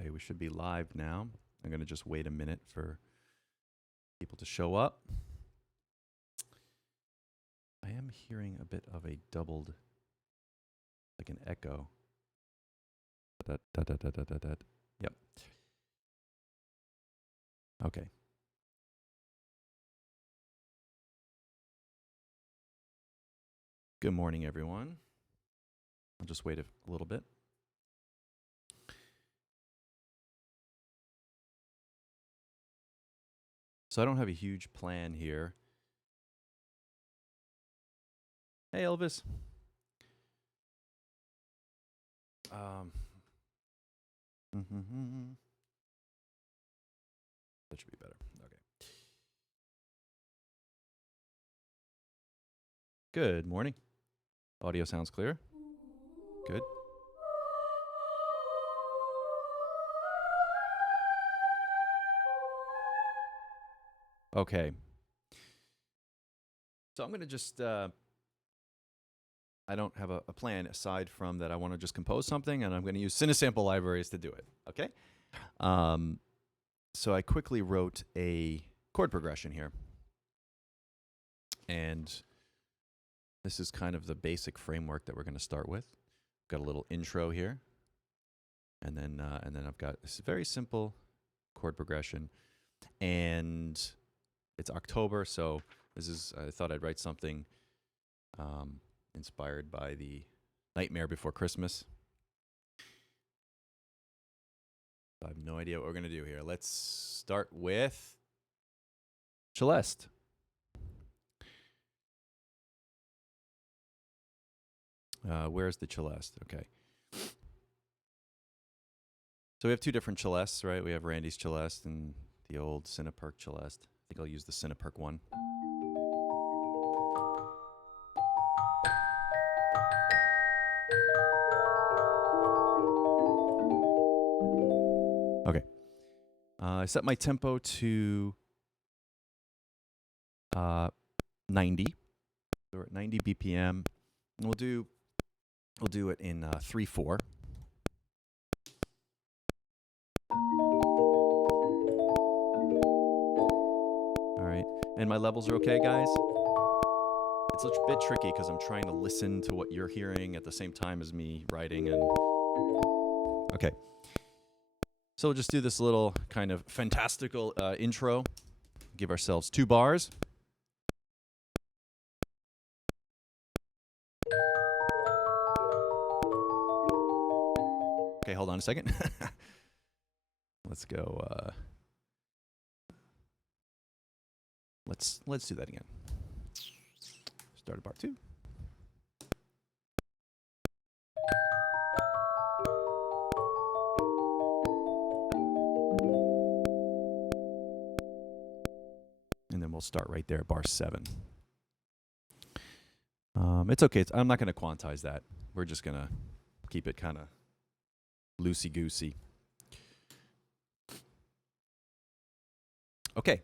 Okay, we should be live now. I'm going to just wait a minute for people to show up. I am hearing a bit of a doubled, like an echo. Yep. Okay. Good morning, everyone. I'll just wait a little bit. So I don't have a huge plan here. Hey, Elvis. That should be better. Okay. Good morning. Audio sounds clear. Good. Okay. So I'm going to just, I don't have a plan aside from that I want to just compose something, and I'm going to use Cinesample libraries to do it, okay? So I quickly wrote a chord progression here. And this is kind of the basic framework that we're going to start with. Got a little intro here. And then I've got this very simple chord progression. And it's October, so this is, I thought I'd write something inspired by the Nightmare Before Christmas. I have no idea what we're going to do here. Let's start with Celeste. Where's the Celeste? Okay. So we have two different Celestes, right? We have Randy's Celeste and the old Cineperk Celeste. I think I'll use the Cineperk one. Okay. I set my tempo to 90. So we're at 90 BPM. And we'll do it in 3/4. All right. And my levels are okay, guys? It's a bit tricky because I'm trying to listen to what you're hearing at the same time as me writing. And okay. So we'll just do this little kind of fantastical intro. Give ourselves 2 bars. Okay, hold on a second. Let's go. Let's do that again. Start at bar 2. And then we'll start right there at bar 7. It's okay. I'm not going to quantize that. We're just going to keep it kind of loosey-goosey. Okay.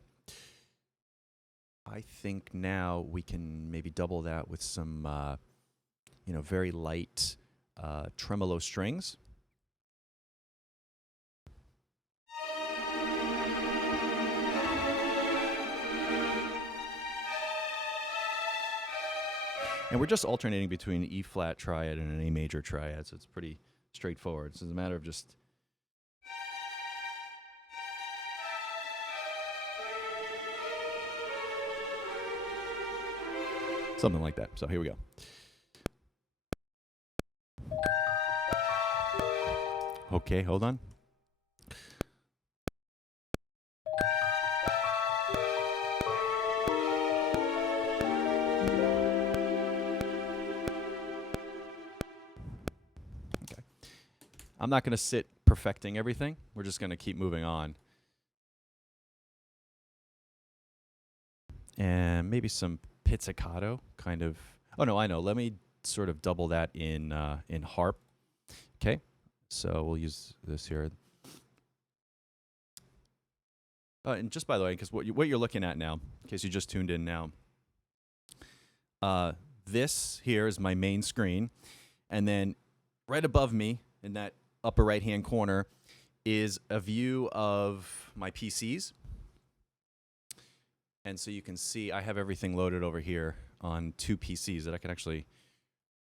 I think now we can maybe double that with some, very light tremolo strings. And we're just alternating between an E-flat triad and an A major triad, so it's pretty straightforward. So it's a matter of just something like that. So here we go. Okay, hold on. Okay. I'm not going to sit perfecting everything. We're just going to keep moving on. And maybe some pizzicato kind of. Oh no, I know. Let me sort of double that in harp. Okay, so we'll use this here. And just by the way, because what you're looking at now, in case you just tuned in now, this here is my main screen, and then right above me in that upper right-hand corner is a view of my PCs. And so you can see I have everything loaded over here on 2 PCs that I can actually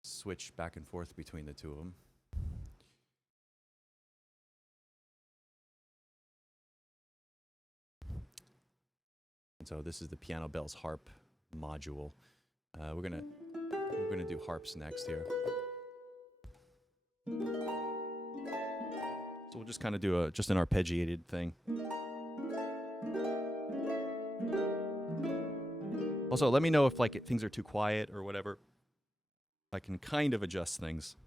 switch back and forth between the two of them. And so this is the piano bells harp module. We're gonna do harps next here. So we'll just kind of do just an arpeggiated thing. Also, let me know if like things are too quiet or whatever. I can kind of adjust things.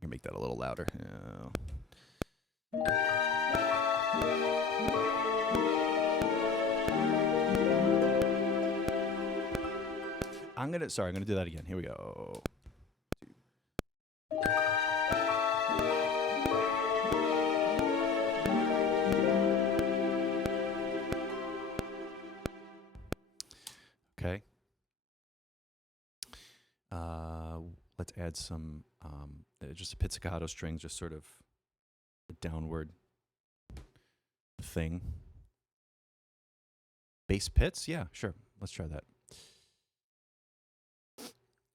Can make that a little louder. I'm gonna do that again. Here we go. Okay. Let's add some just a pizzicato string, just sort of a downward thing. Bass pits? Yeah, sure. Let's try that.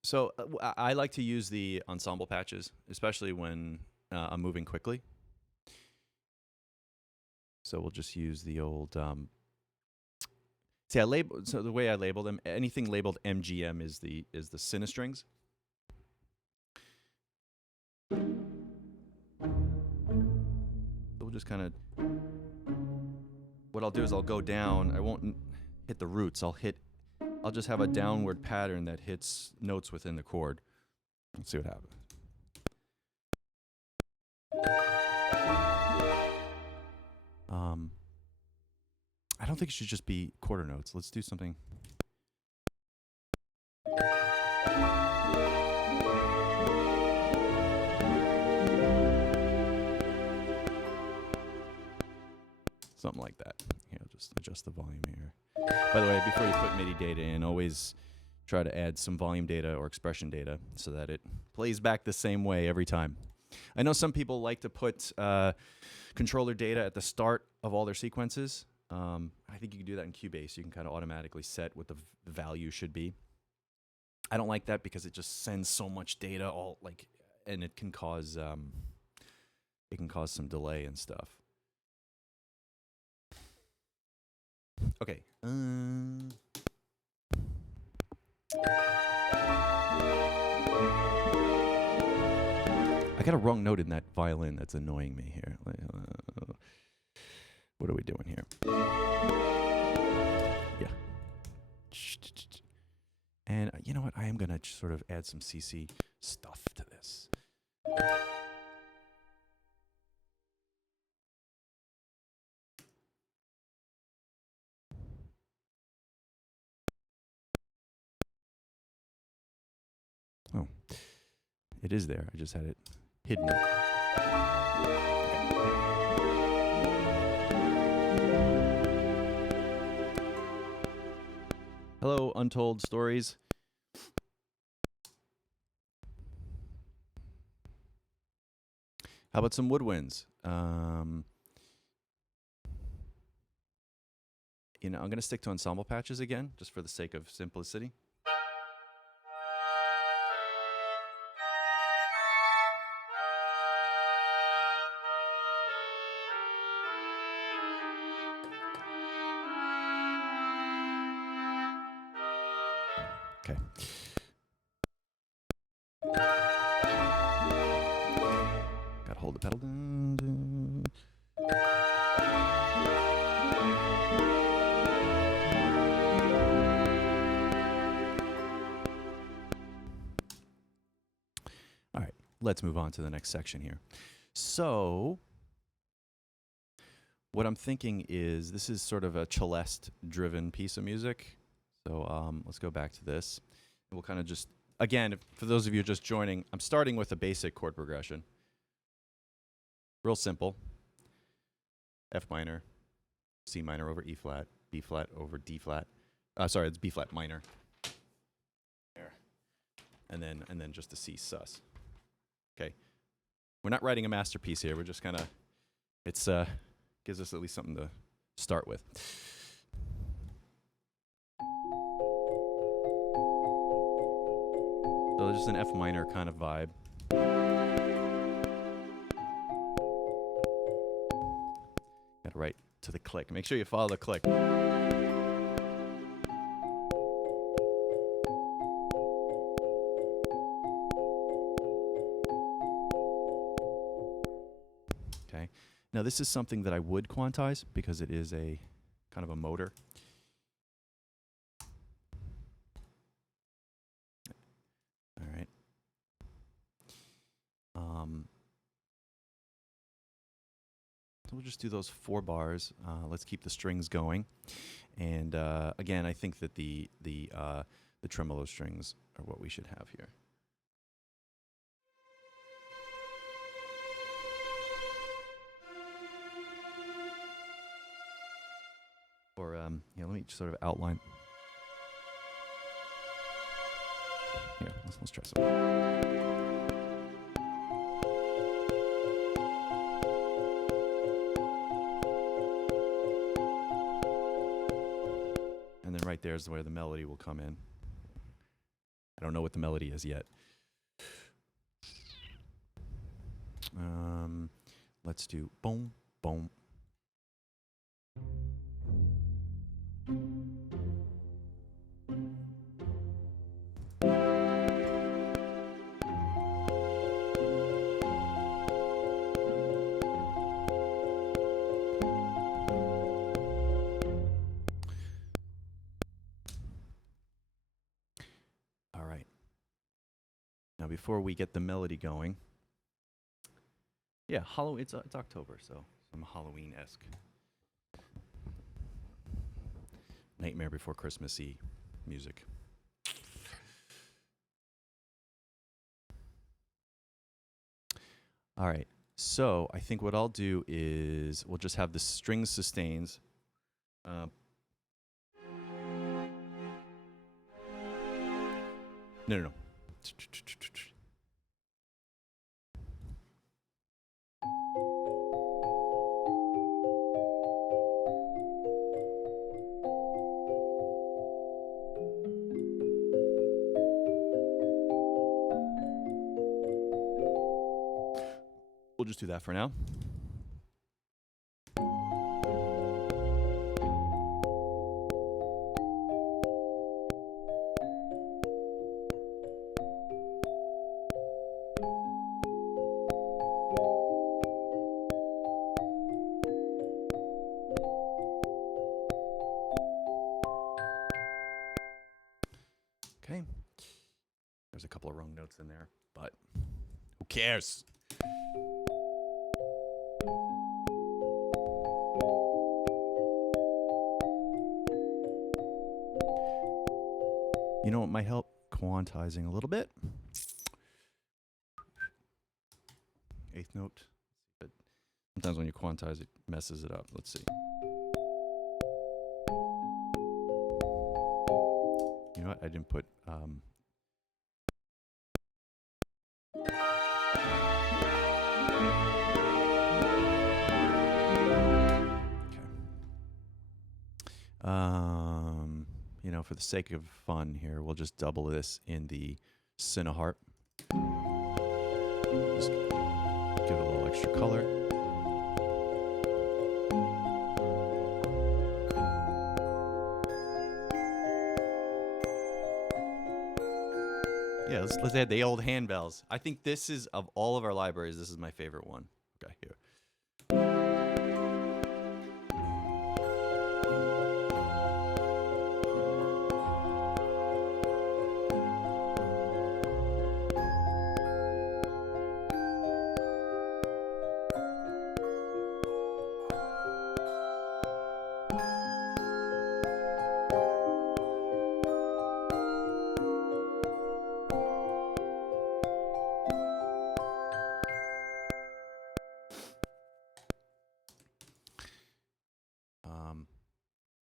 So I like to use the ensemble patches, especially when I'm moving quickly. So we'll just use the old. See, so the way I label them, anything labeled MGM is the sinistrings. So we'll just kind of. What I'll do is I'll go down. I won't hit the roots. I'll just have a downward pattern that hits notes within the chord. Let's see what happens. I don't think it should just be quarter notes. Let's do something. Something like that. Here, I'll just adjust the volume here. By the way, before you put MIDI data in, always try to add some volume data or expression data so that it plays back the same way every time. I know some people like to put controller data at the start of all their sequences. I think you can do that in Cubase. You can kind of automatically set what the value should be. I don't like that because it just sends so much data and it can cause some delay and stuff. Okay. I got a wrong note in that violin that's annoying me here. What are we doing here? Yeah. And you know what? I am going to sort of add some CC stuff to this. Oh, it is there. I just had it hidden. Hello, Untold Stories. How about some woodwinds? I'm going to stick to ensemble patches again, just for the sake of simplicity. Okay. Gotta hold the pedal. All right, let's move on to the next section here. So, what I'm thinking is this is sort of a celeste-driven piece of music. So let's go back to this. We'll kind of just, again, for those of you just joining, I'm starting with a basic chord progression. Real simple. F minor, C minor over E flat, B flat over D flat. Sorry, it's B flat minor. There. And then just the C sus. Okay. We're not writing a masterpiece here. We're just kind of, it's gives us at least something to start with. So just an F minor kind of vibe. Gotta write to the click. Make sure you follow the click. Okay. Now this is something that I would quantize because it is a kind of a motor. All right. So we'll just do those 4 bars. Let's keep the strings going. And again, I think that the tremolo strings are what we should have here. Or yeah, let me sort of outline. Here, let's try some. And then right there is where the melody will come in. I don't know what the melody is yet. Let's do boom, boom. All right. Now before we get the melody going, yeah, it's October, so some Halloween-esque. Nightmare Before Christmas-y music. All right, so I think what I'll do is we'll just have the string sustains. No. We'll just do that for now. Okay. There's a couple of wrong notes in there, but who cares? You know what might help? Quantizing a little bit. 8th note. But sometimes when you quantize, it messes it up. Let's see. You know what? I didn't put... You know, for the sake of fun here, we'll just double this in the Cineharp. Just give it a little extra color. Yeah, let's add the old handbells. I think this is, of all of our libraries, this is my favorite one. Okay, here.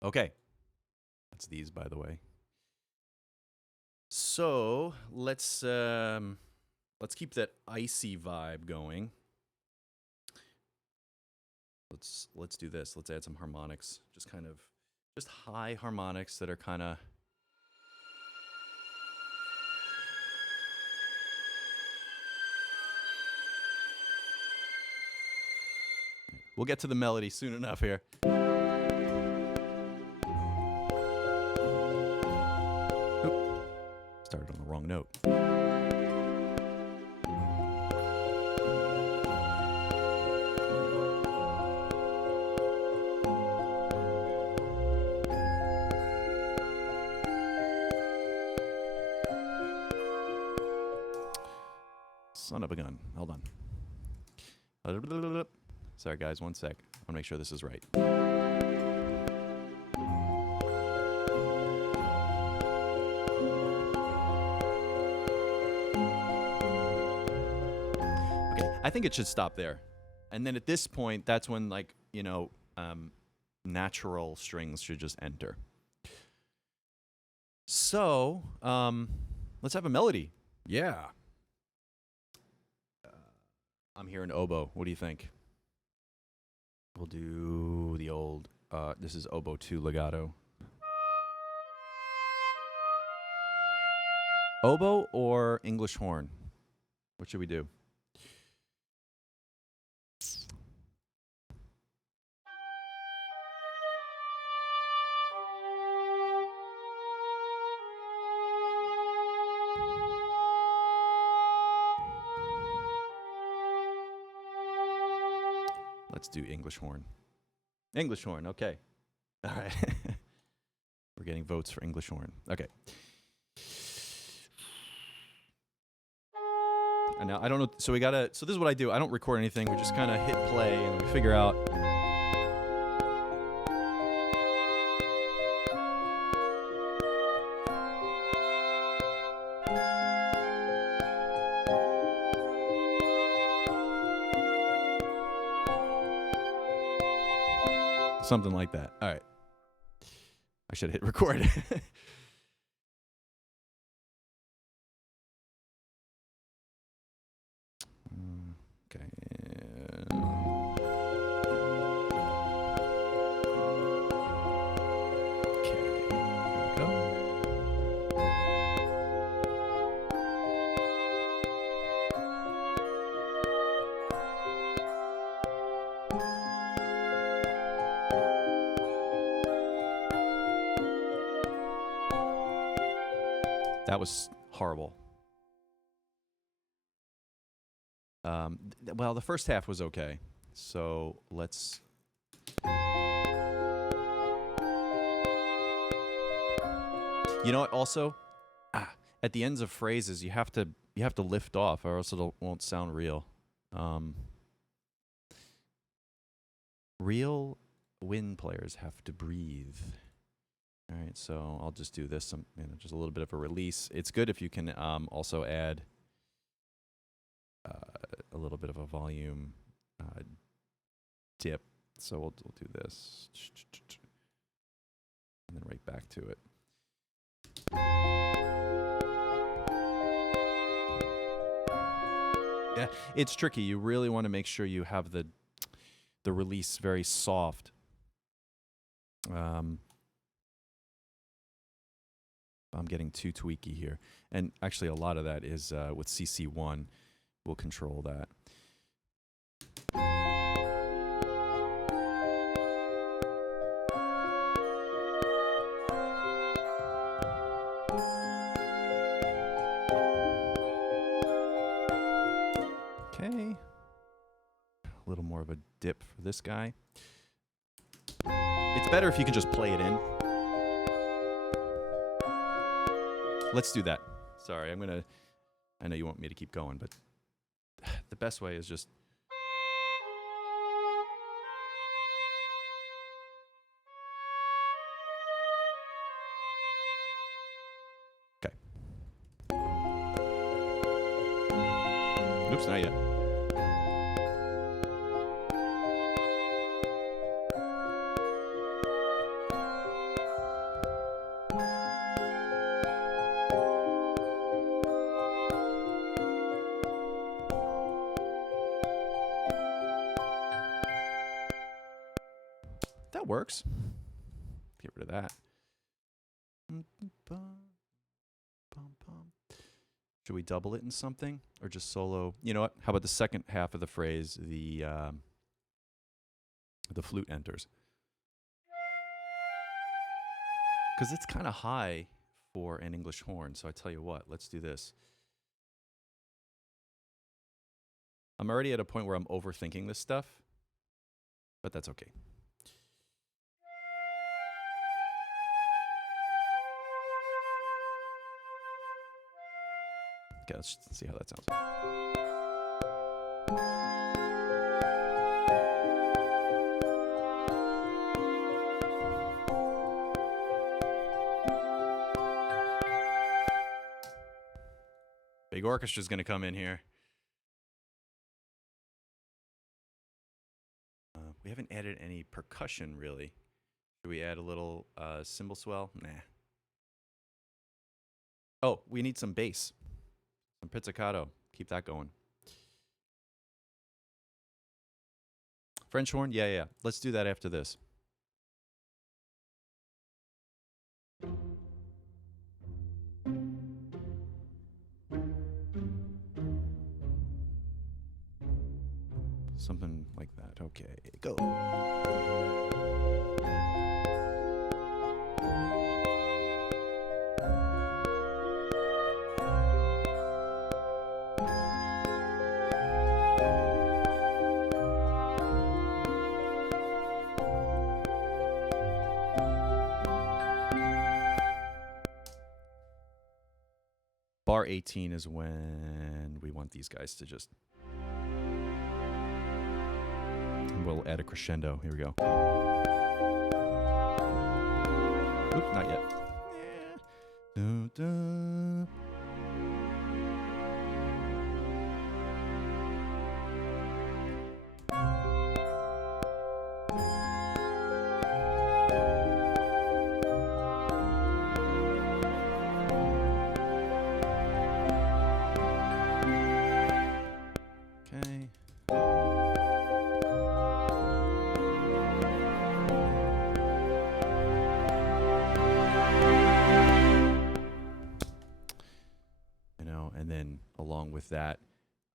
Okay. That's these, by the way. So let's keep that icy vibe going. Let's do this. Let's add some harmonics. Just high harmonics that are kind of. We'll get to the melody soon enough here. Oop. Started on the wrong note. Son of a gun. Hold on. Sorry, guys. One sec. I want to make sure this is right. Okay, I think it should stop there. And then at this point, that's when, like, you know, natural strings should just enter. So, let's have a melody. Yeah. I'm hearing oboe. What do you think? We'll do the old, this is oboe 2 legato. Oboe or English horn? What should we do? Let's do English horn. English horn, okay. All right. We're getting votes for English horn. Okay. And now I don't know. So this is what I do. I don't record anything. We just kind of hit play and we figure out. Something like that. All right. I should hit record. Okay. Okay. Here we go. That was horrible. Well, the first half was okay. So let's. You know what? Also, at the ends of phrases, you have to lift off, or else it won't sound real. Real wind players have to breathe. All right, so I'll just do this. Just a little bit of a release. It's good if you can also add a little bit of a volume dip. So we'll do this, and then right back to it. Yeah, it's tricky. You really want to make sure you have the release very soft. I'm getting too tweaky here. And actually a lot of that is with CC1. We'll control that. Okay. A little more of a dip for this guy. It's better if you can just play it in. Let's do that. Sorry, I know you want me to keep going, but the best way is just. Okay. Oops, not yet. That works. Get rid of that. Should we double it in something or just solo? You know what? How about the second half of the phrase, the flute enters? Because it's kind of high for an English horn. So I tell you what, let's do this. I'm already at a point where I'm overthinking this stuff, but that's okay. Okay, let's see how that sounds. Big orchestra's going to come in here. We haven't added any percussion, really. Should we add a little cymbal swell? Nah. Oh, we need some bass. Some pizzicato. Keep that going. French horn? Yeah. Let's do that after this. Something like that. Okay, go. Bar 18 is when we want these guys to just... We'll add a crescendo. Here we go. Oop, not yet. Dun, dun. That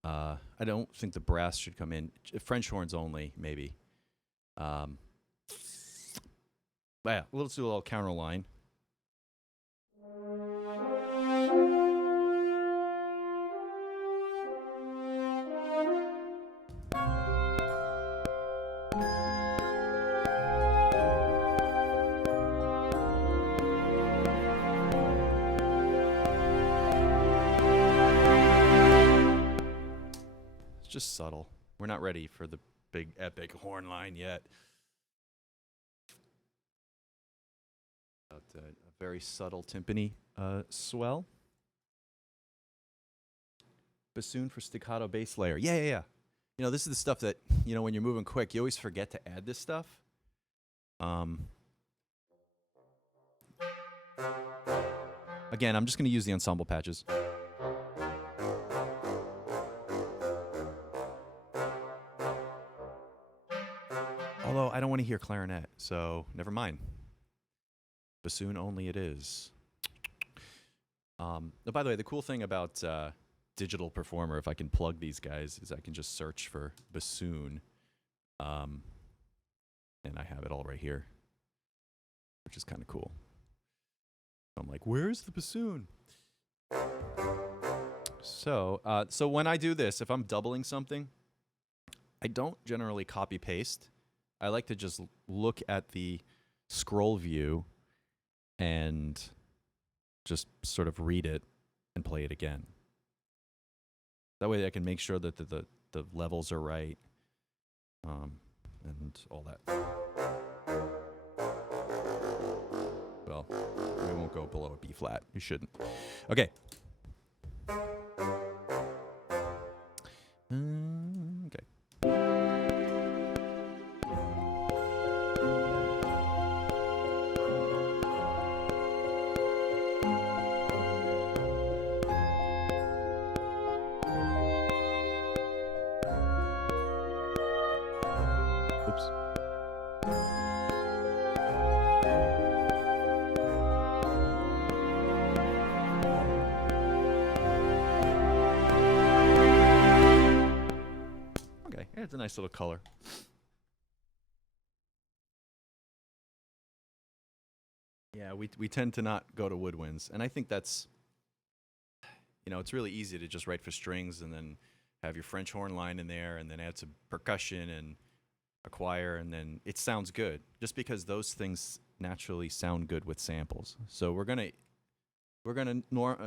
I don't think the brass should come in. French horns only, maybe. Yeah, let's do a little counter line. Just subtle. We're not ready for the big epic horn line yet. A very subtle timpani swell. Bassoon for staccato bass layer. Yeah. You know, this is the stuff that, you know, when you're moving quick, you always forget to add this stuff. Again, I'm just going to use the ensemble patches. Although I don't want to hear clarinet, so never mind. Bassoon only it is. By the way, the cool thing about Digital Performer, if I can plug these guys, is I can just search for bassoon, and I have it all right here, which is kind of cool. I'm like, where's the bassoon? So when I do this, if I'm doubling something, I don't generally copy paste. I like to just look at the scroll view and just sort of read it and play it again. That way I can make sure that the levels are right, and all that. Well, we won't go below a B flat. You shouldn't. Okay. Okay. Oops. Yeah, it's a nice little color. Yeah, we tend to not go to woodwinds, and I think that's, you know, it's really easy to just write for strings and then have your French horn line in there and then add some percussion and a choir, and then it sounds good just because those things naturally sound good with samples. So we're gonna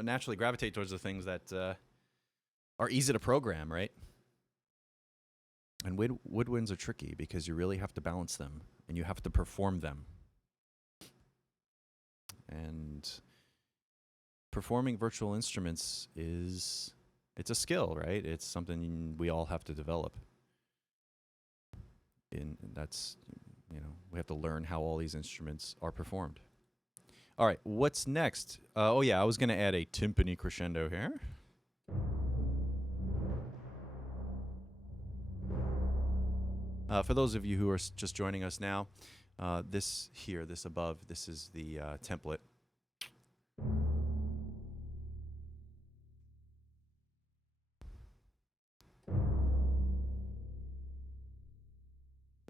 naturally gravitate towards the things that are easy to program, right? And woodwinds are tricky because you really have to balance them and you have to perform them. And performing virtual instruments it's a skill, right? It's something we all have to develop. And that's, you know, we have to learn how all these instruments are performed. All right, what's next? Oh yeah, I was gonna add a timpani crescendo here. For those of you who are just joining us now, this above, this is the template.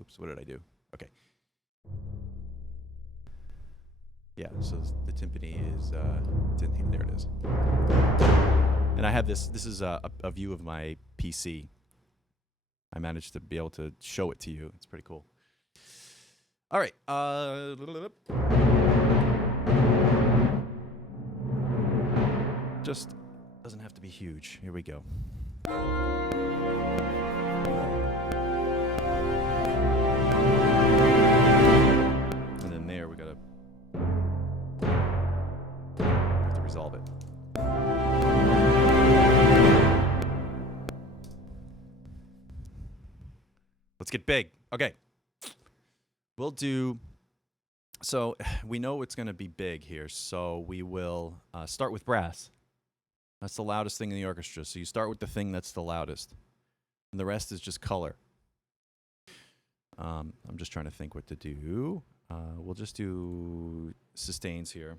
Oops, what did I do? Okay. Yeah, so the timpani is, it's in here, there it is. And I have this is a view of my PC. I managed to be able to show it to you. It's pretty cool. All right. Just doesn't have to be huge. Here we go. And then there we gotta have to resolve it. Let's get big. Okay. We'll do, so we know it's going to be big here, so we will start with brass. That's the loudest thing in the orchestra, so you start with the thing that's the loudest. And the rest is just color. I'm just trying to think what to do. We'll just do sustains here.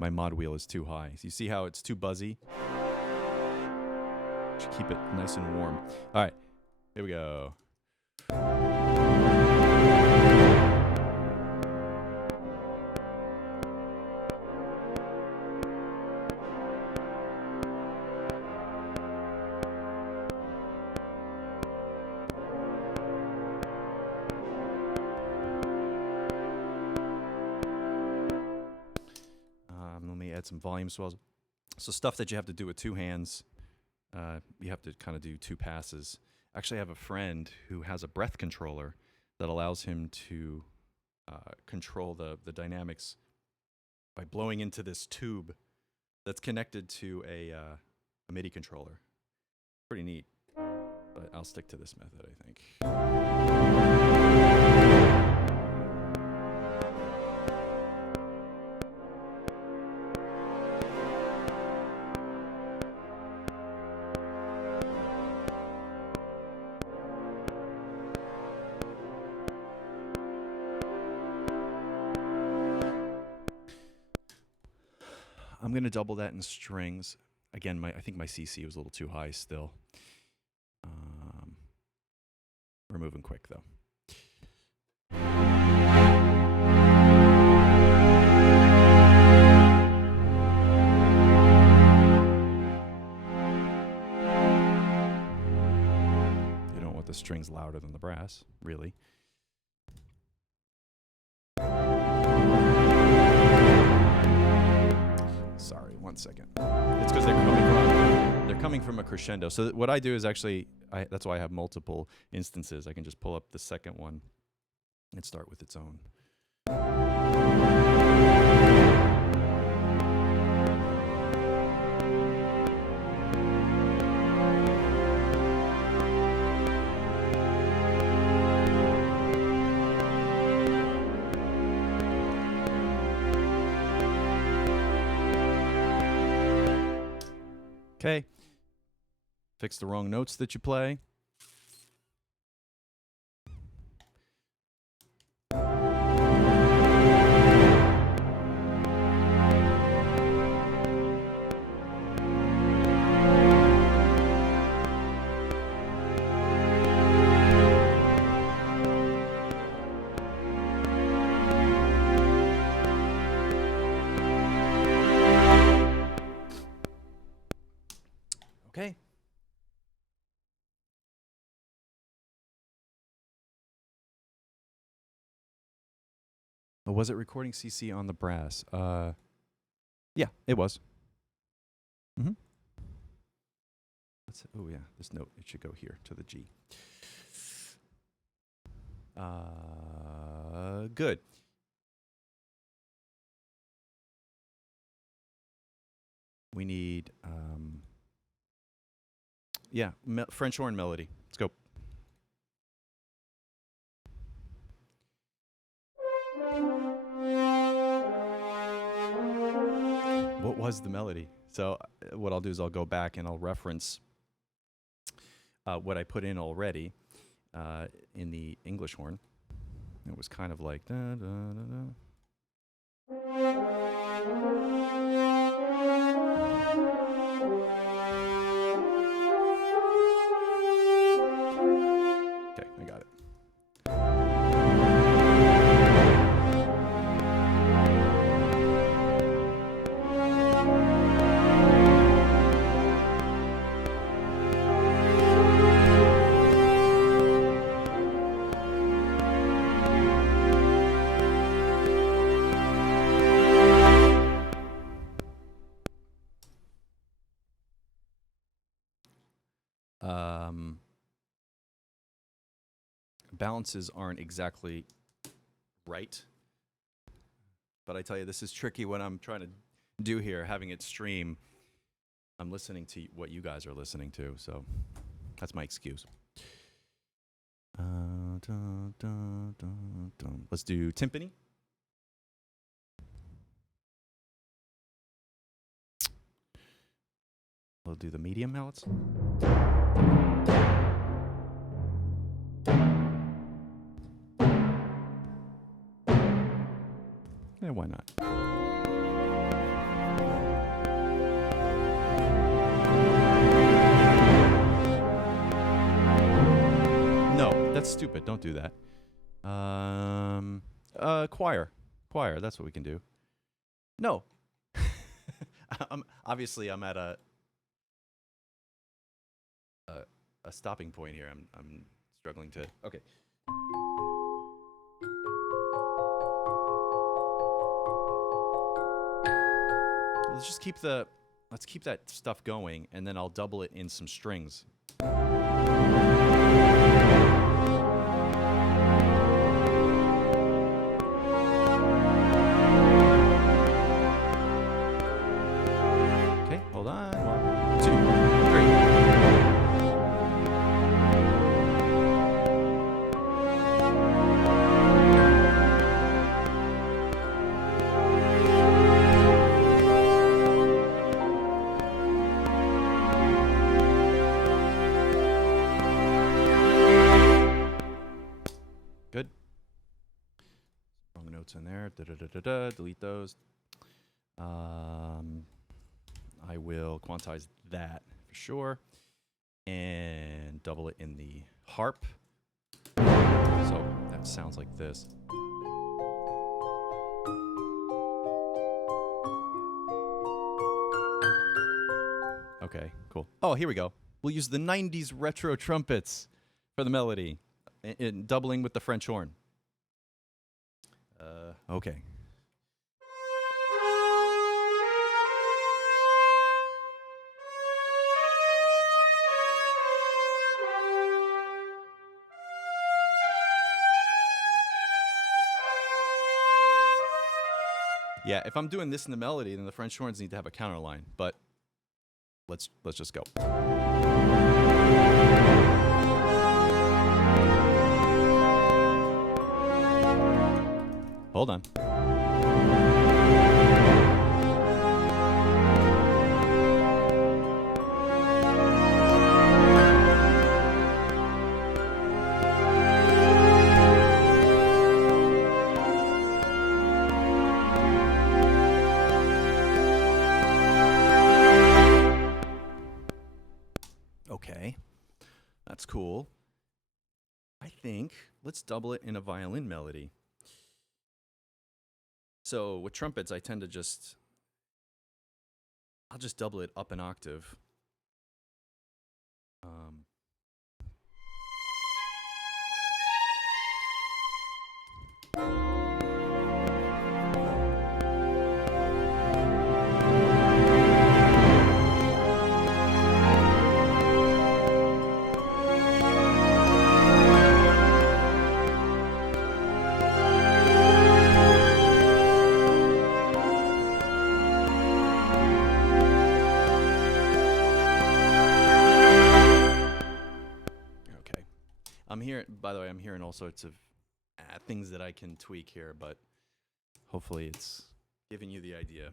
My mod wheel is too high. So you see how it's too buzzy? Should keep it nice and warm. All right, here we go. Add some volume swells. So stuff that you have to do with two hands, you have to kind of do two passes. Actually, I have a friend who has a breath controller that allows him to control the dynamics by blowing into this tube that's connected to a MIDI controller. Pretty neat, but I'll stick to this method, I think. I'm going to double that in strings. Again, I think my CC was a little too high still. We're moving quick, though. You don't want the strings louder than the brass, really. Sorry, 1 second. It's because they're coming from a crescendo. So what I do is actually, that's why I have multiple instances. I can just pull up the second one and start with its own. Okay. Fix the wrong notes that you play. But was it recording CC on the brass? Yeah, it was. Mm-hmm. Oh yeah, this note, it should go here to the G. Good. We need, yeah, French horn melody. Let's go. What was the melody? So what I'll do is I'll go back and I'll reference what I put in already in the English horn. It was kind of like da, da, da, da. Okay, I got it. Balances aren't exactly right, but I tell you, this is tricky when I'm trying to do here, having it stream. I'm listening to what you guys are listening to, so that's my excuse. Let's do timpani. We'll do the medium mallets. Yeah, why not? No, that's stupid. Don't do that. Choir. Choir, that's what we can do. No. Obviously, I'm at a stopping point here. I'm struggling to... Okay. Let's keep that stuff going, and then I'll double it in some strings. Okay, hold on. 1, 2, 3. Good. Wrong notes in there. Delete those. I will quantize that for sure and double it in the harp. So that sounds like this. Okay, cool. Oh, here we go. We'll use the 90s retro trumpets for the melody, and doubling with the French horn. Okay. Yeah, if I'm doing this in the melody, then the French horns need to have a counter line, but let's just go. Hold on. Okay, that's cool. I think let's double it in a violin melody. So with trumpets, I tend to I'll just double it up an octave. I'm hearing, by the way, I'm hearing all sorts of things that I can tweak here, but hopefully it's giving you the idea.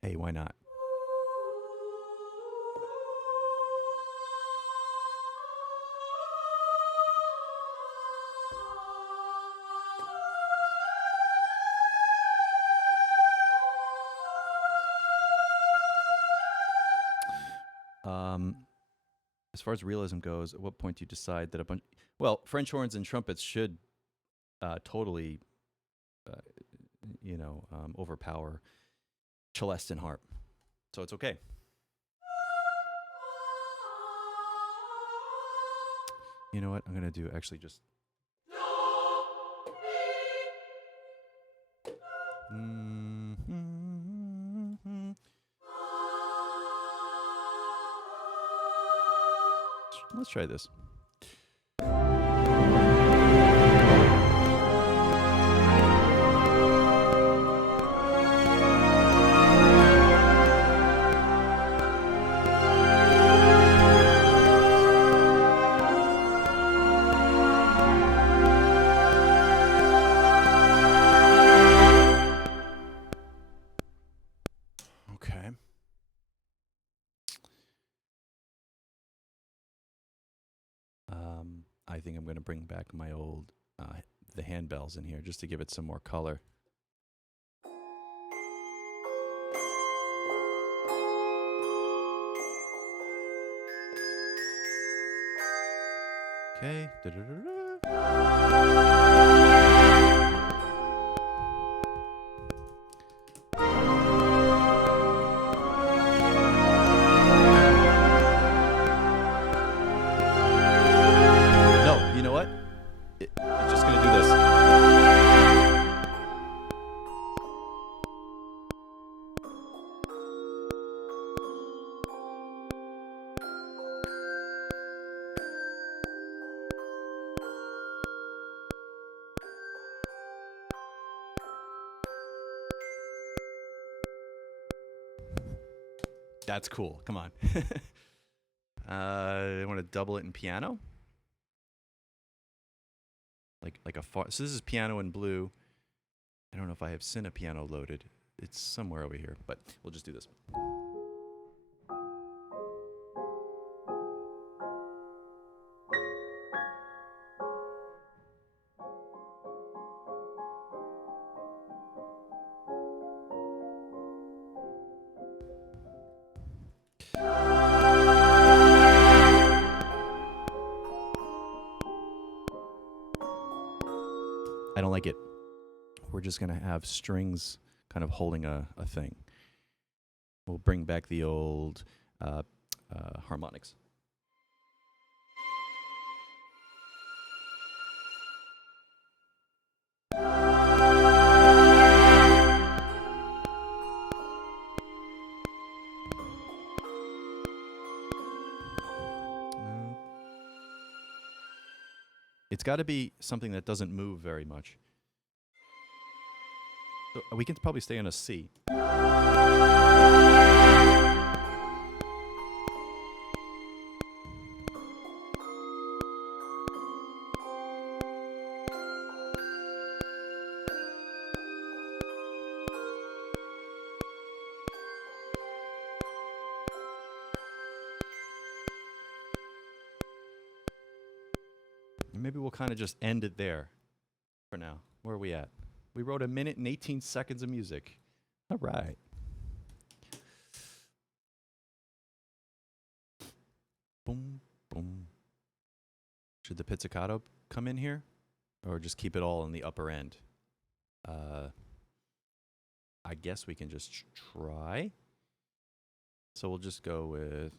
Hey, why not? As far as realism goes, at what point do you decide that a bunch... Well, French horns and trumpets should totally, overpower celeste and harp. So it's okay. You know what? I'm going to do actually just... Let's try this. I think I'm going to bring back my old, the handbells in here just to give it some more color. Okay. That's cool. Come on. I want to double it in piano. Like a far. So this is piano in blue. I don't know if I have Cine piano loaded. It's somewhere over here, but we'll just do this. I don't like it. We're just going to have strings kind of holding a thing. We'll bring back the old harmonics. It's got to be something that doesn't move very much. So we can probably stay on a C. Maybe we'll kind of just end it there for now. Where are we at? We wrote 1 minute and 18 seconds of music. All right. Boom, boom. Should the pizzicato come in here? Or just keep it all in the upper end? I guess we can just try. So we'll just go with...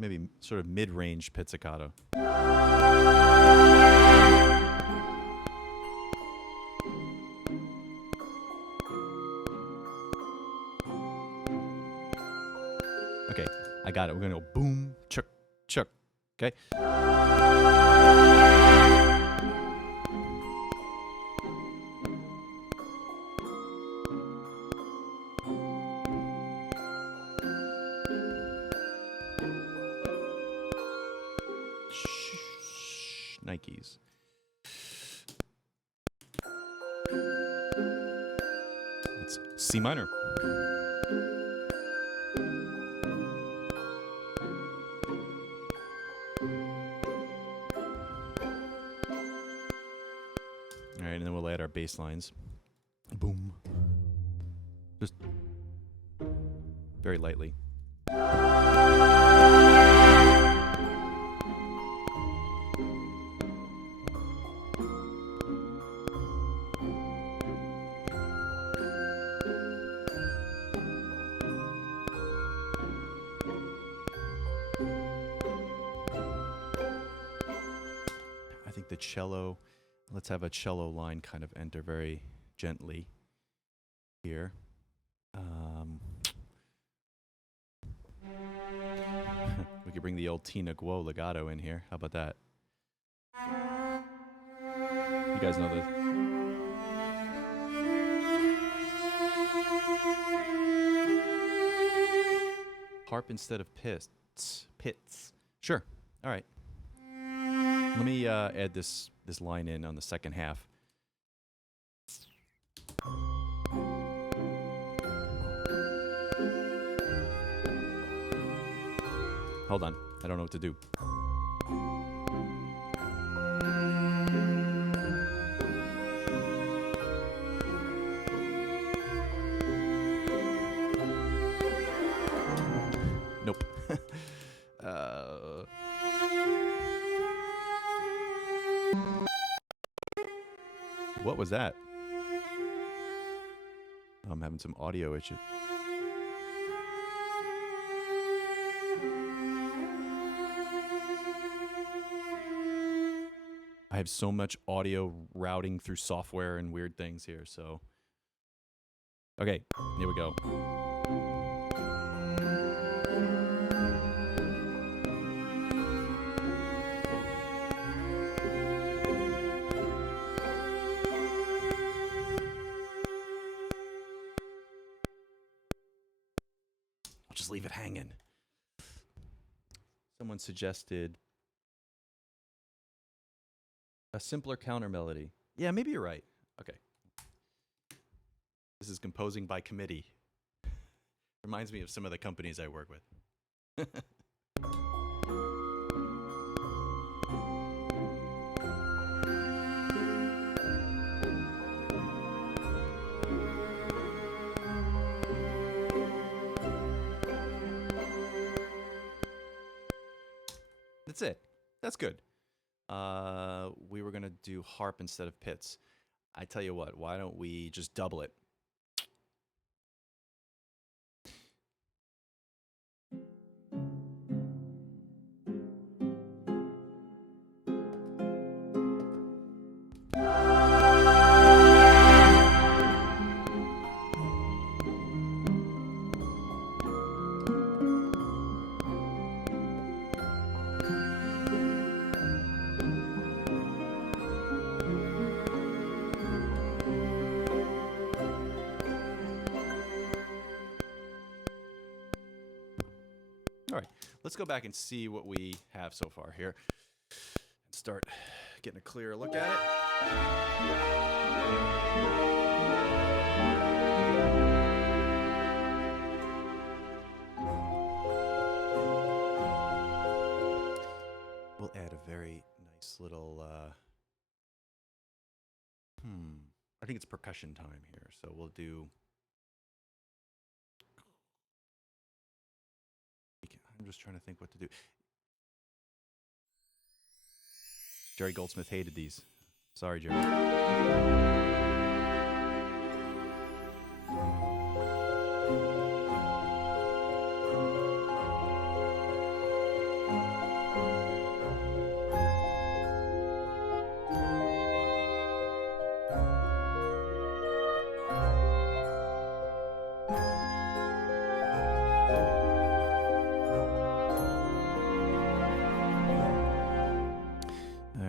maybe sort of mid-range pizzicato. Okay, I got it. We're gonna go boom, chuck, chuck. Okay. That's C minor. All right, and then we'll add our bass lines. Boom. Just very lightly. I think the cello, let's have a cello line kind of enter very gently here. We could bring the old Tina Guo legato in here. How about that? You guys know this. Harp instead of pits. Sure. All right. Let me add this line in on the second half. Hold on. I don't know what to do. Nope. What was that? I'm having some audio issues. I have so much audio routing through software and weird things here, so. Okay, here we go. I'll just leave it hanging. Someone suggested a simpler counter melody. Yeah, maybe you're right. Okay. This is composing by committee. Reminds me of some of the companies I work with. That's it. That's good. We were going to do harp instead of pits. I tell you what, why don't we just double it? Let's go back and see what we have so far here. Start getting a clearer look at it. We'll add a very nice little, I think it's percussion time here, so we'll do... I'm just trying to think what to do. Jerry Goldsmith hated these. Sorry, Jerry.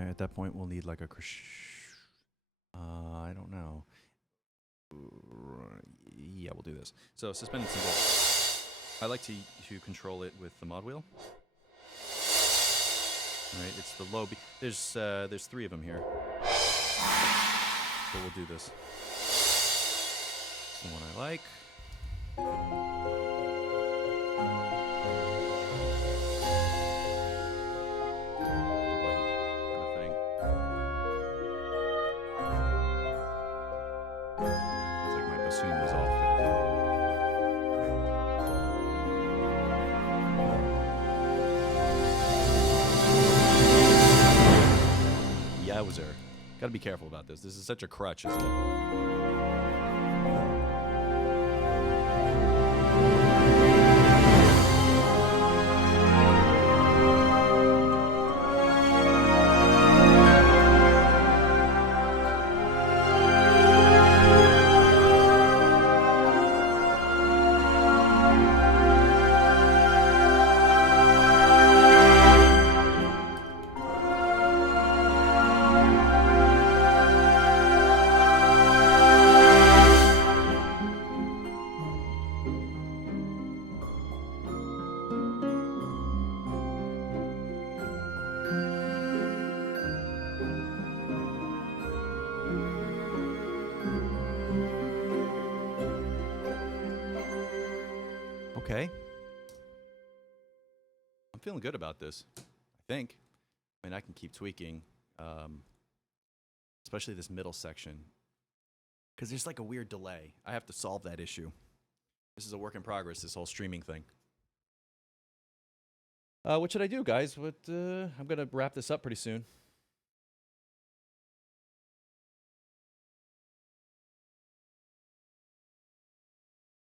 At that point, we'll need like a I don't know. Yeah, we'll do this. So suspended cymbal. I like to control it with the mod wheel. All right, it's the low B. There's three of them here. So we'll do this. the one I like. It's like my bassoon was off there. Yowzer. Gotta be careful about this. This is such a crutch, isn't it? Okay. I'm feeling good about this, I think. I mean, I can keep tweaking, especially this middle section, because there's like a weird delay. I have to solve that issue. This is a work in progress, this whole streaming thing. What should I do, guys? I'm going to wrap this up pretty soon.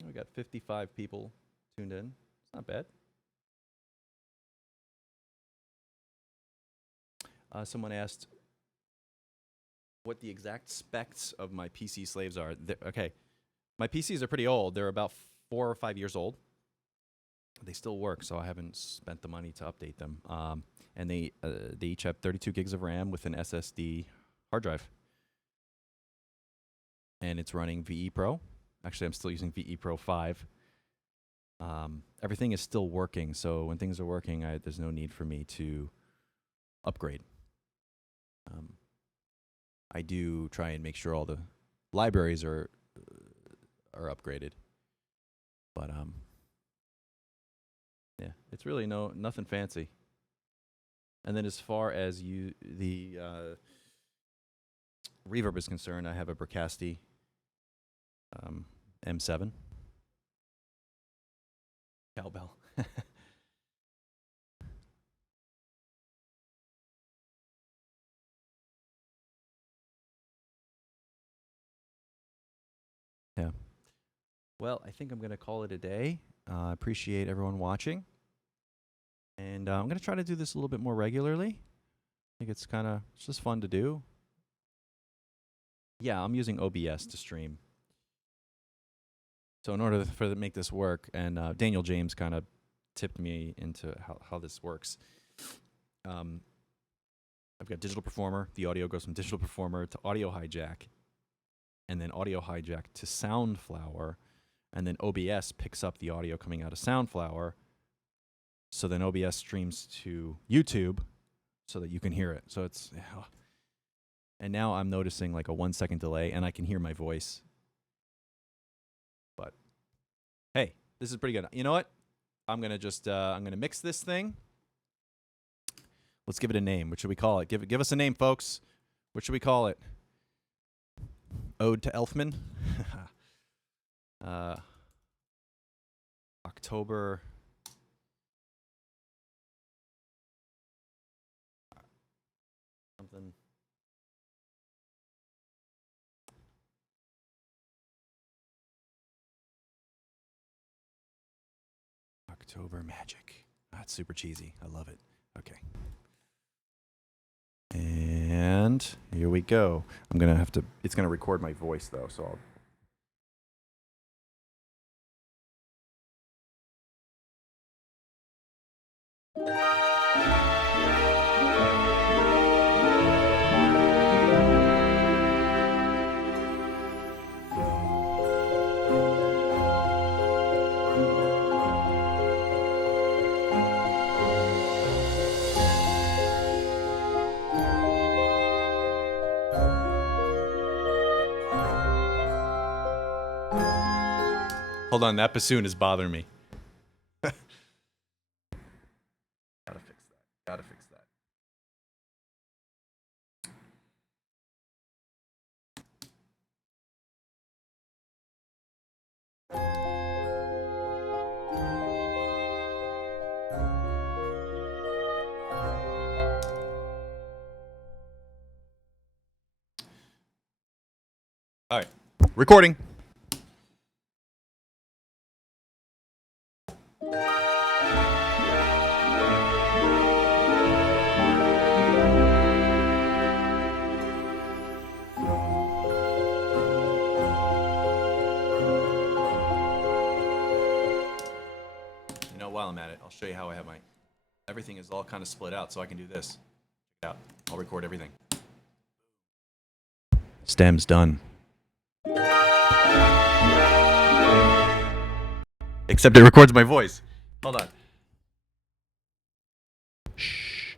We got 55 people tuned in. It's not bad. Someone asked what the exact specs of my PC slaves are. Okay, my PCs are pretty old. They're about 4 or 5 years old. They still work, so I haven't spent the money to update them. And they each have 32 gigs of RAM with an SSD hard drive. And it's running VE Pro. Actually, I'm still using VE Pro 5. Everything is still working, so when things are working, there's no need for me to upgrade. I do try and make sure all the libraries are upgraded, but yeah, it's really nothing fancy. And then as far as the reverb is concerned, I have a Bricasti M7 cowbell. Yeah. Well, I think I'm going to call it a day. I appreciate everyone watching. And I'm going to try to do this a little bit more regularly. I think it's just fun to do. Yeah, I'm using OBS to stream. So in order to make this work, and Daniel James kind of tipped me into how this works. I've got Digital Performer. The audio goes from Digital Performer to Audio Hijack, and then Audio Hijack to Soundflower, and then OBS picks up the audio coming out of Soundflower, so then OBS streams to YouTube so that you can hear it. So it's, and now I'm noticing like a 1 second delay, and I can hear my voice. But hey, this is pretty good. You know what? I'm gonna just I'm gonna mix this thing. Let's give it a name. What should we call it? Give us a name, folks. What should we call it? Ode to Elfman. October. Something. October Magic. That's super cheesy. I love it. Okay. And here we go. I'm going to have to, it's going to record my voice though, so I'll. Hold on, that bassoon is bothering me. Gotta fix that. Gotta fix that. All right, recording. You know, while I'm at it, I'll show you how I have my, everything is all kind of split out, so I can do this. Check it out. I'll record everything. Stem's done. Except it records my voice. Hold on. Shh.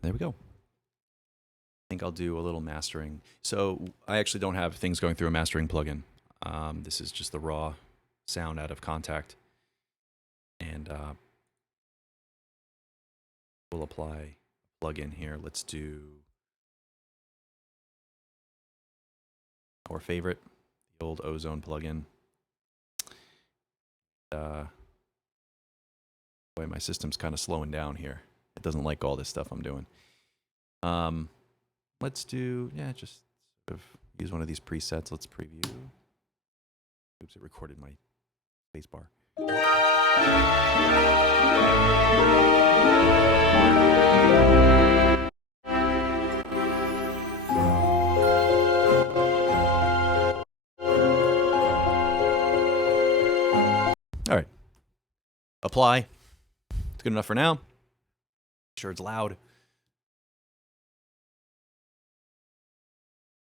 There we go. I think I'll do a little mastering. So I actually don't have things going through a mastering plugin. This is just the raw sound out of Contact. And we'll apply a plugin here. Let's do our favorite, the old Ozone plugin. Boy, my system's kind of slowing down here. It doesn't like all this stuff I'm doing. Let's do, just sort of use one of these presets. Let's preview. Oops, it recorded my space bar. All right. Apply. It's good enough for now. Sure it's loud.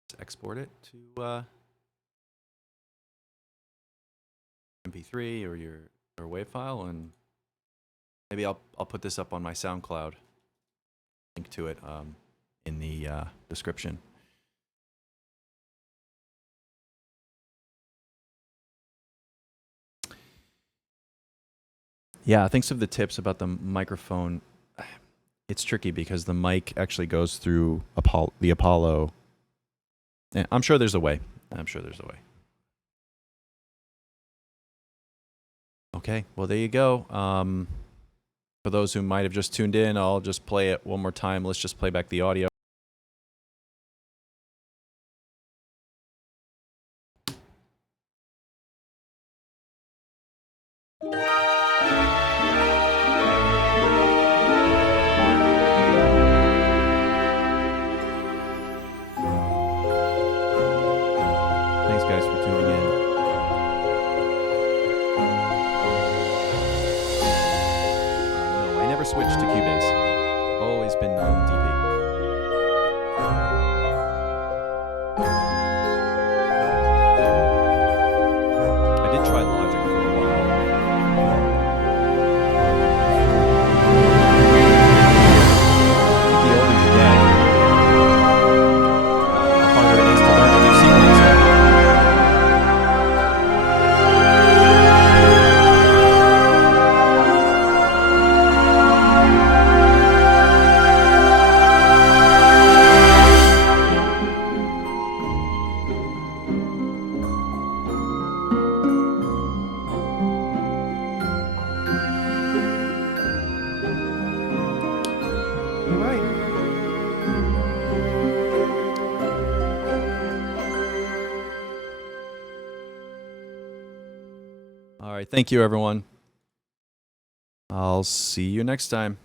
Let's export it to MP3 or your WAV file, and maybe I'll put this up on my SoundCloud. Link to it in the description. Yeah, thanks for the tips about the microphone. It's tricky because the mic actually goes through the Apollo. I'm sure there's a way. Okay, well, there you go. For those who might have just tuned in, I'll just play it one more time. Let's just play back the audio. Thanks, guys, for tuning in. No, I never switched to Cubase. Always been on DP. I did try Logic for a while. All right. Thank you, everyone. I'll see you next time.